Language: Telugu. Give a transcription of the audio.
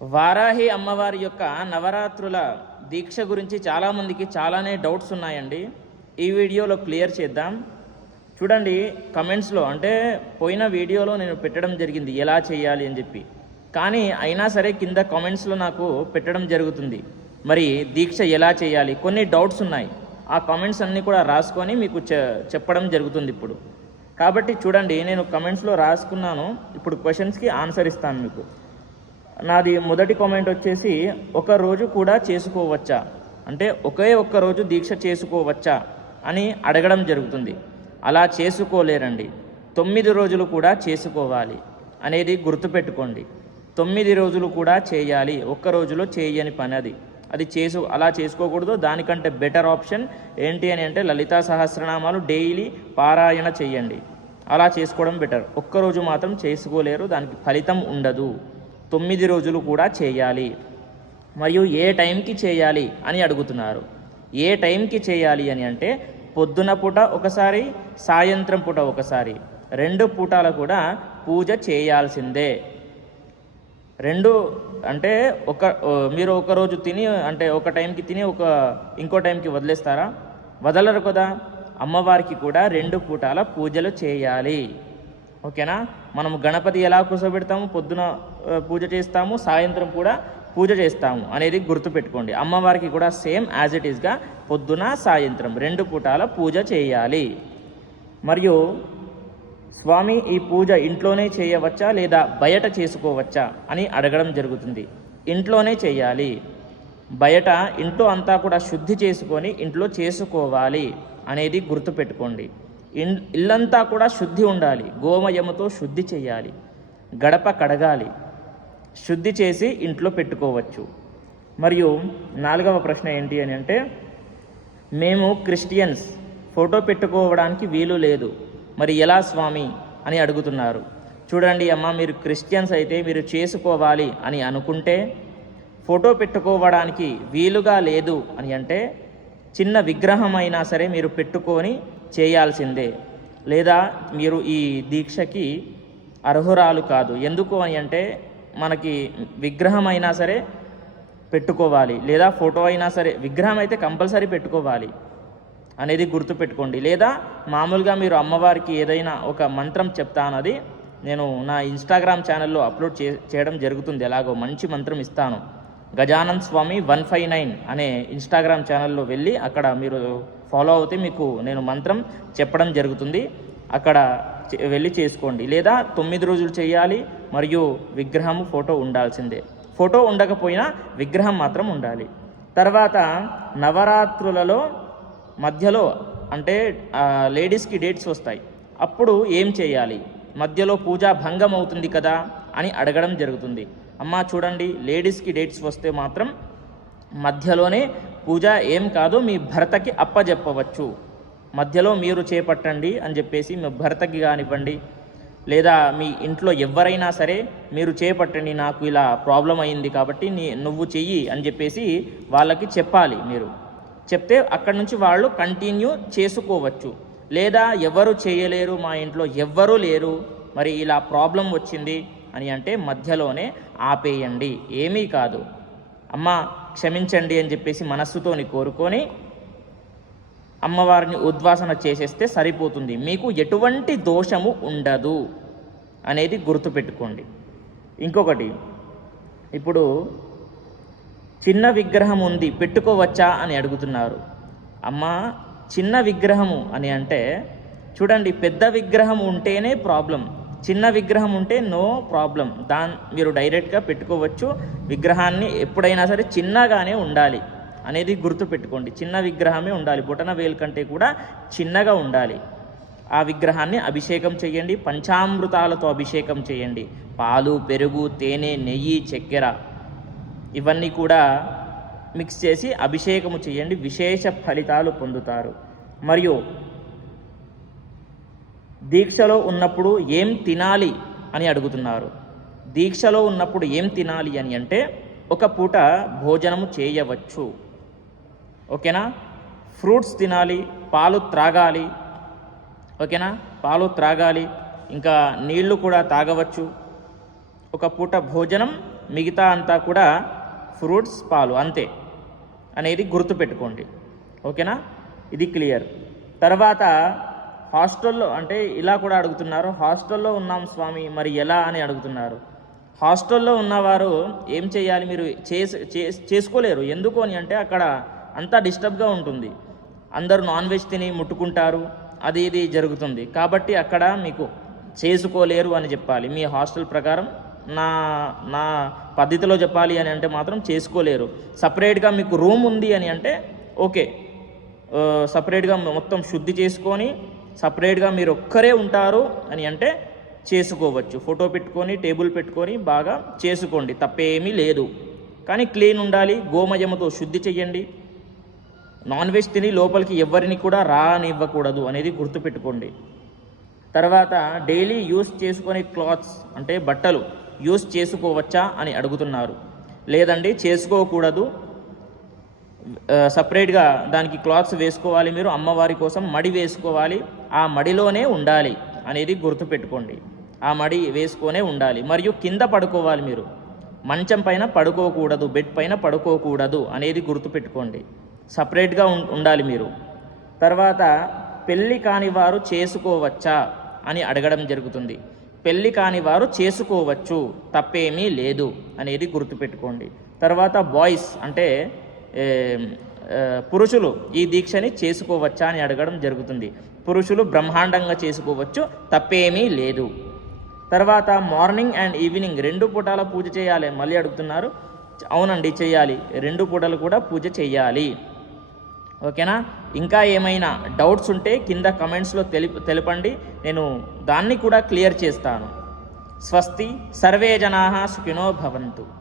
వారాహి అమ్మవారి యొక్క నవరాత్రుల దీక్ష గురించి చాలామందికి చాలానే డౌట్స్ ఉన్నాయండి. ఈ వీడియోలో క్లియర్ చేద్దాం. చూడండి కమెంట్స్లో అంటే పోయిన వీడియోలో నేను పెట్టడం జరిగింది ఎలా చేయాలి అని చెప్పి. కానీ అయినా సరే కింద కామెంట్స్లో నాకు పెట్టడం జరుగుతుంది. మరి దీక్ష ఎలా చేయాలి? కొన్ని డౌట్స్ ఉన్నాయి. ఆ కామెంట్స్ అన్నీ కూడా రాసుకొని మీకు చె చెప్పడం జరుగుతుంది ఇప్పుడు. కాబట్టి చూడండి నేను కమెంట్స్లో రాసుకున్నాను. ఇప్పుడు క్వశ్చన్స్కి ఆన్సర్ ఇస్తాను మీకు. నాది మొదటి కామెంట్ వచ్చేసి ఒక రోజు కూడా చేసుకోవచ్చా? అంటే ఒకే ఒక్క రోజు దీక్ష చేసుకోవచ్చా? అని అడగడం జరుగుతుంది. అలా చేసుకోలేరండి. తొమ్మిది రోజులు కూడా చేసుకోవాలి అనేది గుర్తుపెట్టుకోండి. తొమ్మిది రోజులు కూడా చేయాలి. ఒక్క రోజులో చేయని పని అది. అది చేసు అలా చేసుకోకూడదు. దానికంటే బెటర్ ఆప్షన్ ఏంటి అని అంటే లలితా సహస్రనామాలు డైలీ పారాయణ చేయండి. అలా చేసుకోవడం బెటర్ ఒక్కరోజు మాత్రం చేసుకోలేరు. దానికి ఫలితం ఉండదు. తొమ్మిది రోజులు కూడా చేయాలి. మరియు ఏ టైంకి చేయాలి అని అడుగుతున్నారు. ఏ టైంకి చేయాలి అని అంటే పొద్దున పూట ఒకసారి సాయంత్రం పూట ఒకసారి. రెండు పూటాల కూడా పూజ చేయాల్సిందే. రెండు అంటే ఒక మీరు ఒక రోజు తిని అంటే ఒక టైంకి తిని ఒక ఇంకో టైంకి వదిలేస్తారా? వదలరు కదా. అమ్మవారికి కూడా రెండు పూటాల పూజలు చేయాలి. ఓకేనా? మనం గణపతి ఎలా కూర్చోబెడతాము? పొద్దున పూజ చేస్తాము సాయంత్రం కూడా పూజ చేస్తాము అనేది గుర్తుపెట్టుకోండి. అమ్మవారికి కూడా సేమ్ యాజ్ ఇట్ ఈస్గా పొద్దున సాయంత్రం రెండు పూటాల పూజ చేయాలి. మరియు స్వామి ఈ పూజ ఇంట్లోనే చేయవచ్చా లేదా బయట చేసుకోవచ్చా అని అడగడం జరుగుతుంది. ఇంట్లోనే చేయాలి. బయట ఇంట్లో అంతా కూడా శుద్ధి చేసుకొని ఇంట్లో చేసుకోవాలి అనేది గుర్తుపెట్టుకోండి. ఇన్ ఇల్లంతా కూడా శుద్ధి ఉండాలి. గోమయముతో శుద్ధి చేయాలి. గడప కడగాలి. శుద్ధి చేసి ఇంట్లో పెట్టుకోవచ్చు. మరియు నాలుగవ ప్రశ్న ఏంటి అని అంటే మేము క్రిస్టియన్స్ ఫోటో పెట్టుకోవడానికి వీలు లేదు. మరి ఎలా స్వామి? అని అడుగుతున్నారు. చూడండి అమ్మ మీరు క్రిస్టియన్స్ అయితే మీరు చేసుకోవాలి అని అనుకుంటే ఫోటో పెట్టుకోవడానికి వీలుగా లేదు అని అంటే చిన్న విగ్రహం అయినా సరే మీరు పెట్టుకొని చేయాల్సిందే. లేదా మీరు ఈ దీక్షకి అర్హురాలు కాదు. ఎందుకు అని అంటే మనకి విగ్రహం అయినా సరే పెట్టుకోవాలి. లేదా ఫోటో అయినా సరే విగ్రహం అయితే కంపల్సరీ పెట్టుకోవాలి అనేది గుర్తుపెట్టుకోండి. లేదా మామూలుగా మీరు అమ్మవారికి ఏదైనా ఒక మంత్రం చెప్తానది నేను నా ఇన్స్టాగ్రామ్ ఛానల్లో అప్లోడ్ చే చేయడం జరుగుతుంది. ఎలాగో మంచి మంత్రం ఇస్తాను. Gajanand Swami one five nine అనే ఇన్స్టాగ్రామ్ ఛానల్లో వెళ్ళి అక్కడ మీరు ఫాలో అవుతే మీకు నేను మంత్రం చెప్పడం జరుగుతుంది. అక్కడ వెళ్ళి చేసుకోండి. లేదా తొమ్మిది రోజులు చేయాలి మరియు విగ్రహం ఫోటో ఉండాల్సిందే. ఫోటో ఉండకపోయినా విగ్రహం మాత్రం ఉండాలి. తర్వాత నవరాత్రులలో మధ్యలో అంటే లేడీస్కి డేట్స్ వస్తాయి. అప్పుడు ఏం చేయాలి? మధ్యలో పూజ భంగం అవుతుంది కదా అని అడగడం జరుగుతుంది. అమ్మ చూడండి లేడీస్కి డేట్స్ వస్తే మాత్రం మధ్యలోనే పూజ ఏం కాదు మీ భర్తకి అప్పజెప్పవచ్చు. మధ్యలో మీరు చేపట్టండి అని చెప్పేసి మీ భర్తకి కానివ్వండి లేదా మీ ఇంట్లో ఎవరైనా సరే మీరు చేపట్టండి నాకు ఇలా ప్రాబ్లం అయింది కాబట్టి నీ నువ్వు చెయ్యి అని చెప్పేసి వాళ్ళకి చెప్పాలి మీరు. చెప్తే అక్కడి నుంచి వాళ్ళు కంటిన్యూ చేసుకోవచ్చు. లేదా ఎవరు చేయలేరు మా ఇంట్లో ఎవ్వరూ లేరు మరి ఇలా ప్రాబ్లం వచ్చింది అని అంటే మధ్యలోనే ఆపేయండి. ఏమీ కాదు. అమ్మ క్షమించండి అని చెప్పేసి మనస్సుతోని కోరుకొని అమ్మవారిని ఉద్వాసన చేసేస్తే సరిపోతుంది. మీకు ఎటువంటి దోషము ఉండదు అనేది గుర్తుపెట్టుకోండి. ఇంకొకటి ఇప్పుడు చిన్న విగ్రహం ఉంది పెట్టుకోవచ్చా అని అడుగుతున్నారు. అమ్మ చిన్న విగ్రహము అని అంటే చూడండి పెద్ద విగ్రహం ఉంటేనే ప్రాబ్లం. చిన్న విగ్రహం ఉంటే నో ప్రాబ్లం. దాని మీరు డైరెక్ట్గా పెట్టుకోవచ్చు. విగ్రహాన్ని ఎప్పుడైనా సరే చిన్నగానే ఉండాలి. అనేది గుర్తుపెట్టుకోండి. చిన్న విగ్రహమే ఉండాలి. బొటన వేలు కంటే కూడా చిన్నగా ఉండాలి. ఆ విగ్రహాన్ని అభిషేకం చేయండి. పంచామృతాలతో అభిషేకం చేయండి. పాలు పెరుగు తేనె నెయ్యి చక్కెర ఇవన్నీ కూడా మిక్స్ చేసి అభిషేకము చేయండి. విశేష ఫలితాలు పొందుతారు. మరియు దీక్షలో ఉన్నప్పుడు ఏం తినాలి అని అడుగుతున్నారు. దీక్షలో ఉన్నప్పుడు ఏం తినాలి అని అంటే ఒక పూట భోజనము చేయవచ్చు. ఓకేనా? ఫ్రూట్స్ తినాలి పాలు త్రాగాలి ఓకేనా? పాలు త్రాగాలి ఇంకా నీళ్ళు కూడా తాగవచ్చు. ఒక పూట భోజనం మిగతా అంతా కూడా ఫ్రూట్స్ పాలు అంతే అనేది గుర్తుపెట్టుకోండి. ఓకేనా? ఇది క్లియర్. తర్వాత హాస్టల్లో అంటే ఇలా కూడా అడుగుతున్నారు హాస్టల్లో ఉన్నాం స్వామి మరి ఎలా? అని అడుగుతున్నారు. హాస్టల్లో ఉన్నవారు ఏం చేయాలి? మీరు చేసి చేసుకోలేరు. ఎందుకు అని అంటే అక్కడ అంతా డిస్టర్బ్గా ఉంటుంది. అందరూ నాన్ వెజ్ తిని ముట్టుకుంటారు. అది ఇది జరుగుతుంది. కాబట్టి అక్కడ మీకు చేసుకోలేరు అని చెప్పాలి. మీ హాస్టల్ ప్రకారం నా నా పద్ధతిలో చెప్పాలి అని అంటే మాత్రం చేసుకోలేరు. సపరేట్గా మీకు రూమ్ ఉంది అని అంటే ఓకే. సపరేట్గా మొత్తం శుద్ధి చేసుకొని సపరేట్గా మీరు ఒక్కరే ఉంటారు అని అంటే చేసుకోవచ్చు. ఫోటో పెట్టుకొని టేబుల్ పెట్టుకొని బాగా చేసుకోండి. తప్పేమీ లేదు. కానీ క్లీన్ ఉండాలి. గోమయముతో శుద్ధి చెయ్యండి. నాన్ వెజ్ తిని లోపలికి ఎవరిని కూడా రానివ్వకూడదు అనేది గుర్తుపెట్టుకోండి. తర్వాత డైలీ యూస్ చేసుకునే క్లాత్స్ అంటే బట్టలు యూస్ చేసుకోవచ్చా అని అడుగుతున్నారు. లేదండి చేసుకోకూడదు. సపరేట్గా దానికి క్లాత్స్ వేసుకోవాలి మీరు అమ్మవారి కోసం మడి వేసుకోవాలి ఆ మడిలోనే ఉండాలి అనేది గుర్తుపెట్టుకోండి. ఆ మడి వేసుకొనే ఉండాలి. మరియు కింద పడుకోవాలి మీరు. మంచం పైన పడుకోకూడదు బెడ్ పైన పడుకోకూడదు అనేది గుర్తుపెట్టుకోండి. సపరేట్గా ఉం- ఉండాలి మీరు. తర్వాత పెళ్ళి కాని వారు చేసుకోవచ్చా అని అడగడం జరుగుతుంది. పెళ్ళి కాని వారు చేసుకోవచ్చు తప్పేమీ లేదు అనేది గుర్తుపెట్టుకోండి. తర్వాత బాయ్స్ అంటే పురుషులు ఈ దీక్షని చేసుకోవచ్చా అని అడగడం జరుగుతుంది. పురుషులు బ్రహ్మాండంగా చేసుకోవచ్చు తప్పేమీ లేదు. తర్వాత మార్నింగ్ అండ్ ఈవినింగ్ రెండు పూటాల పూజ చేయాలి మళ్ళీ అడుగుతున్నారు. అవునండి చేయాలి. రెండు పూటలు కూడా పూజ చేయాలి. ఓకేనా? ఇంకా ఏమైనా డౌట్స్ ఉంటే కింద కమెంట్స్లో తెలిప తెలపండి. నేను దాన్ని కూడా క్లియర్ చేస్తాను. స్వస్తి సర్వే జనా సుఖినో భవంతు.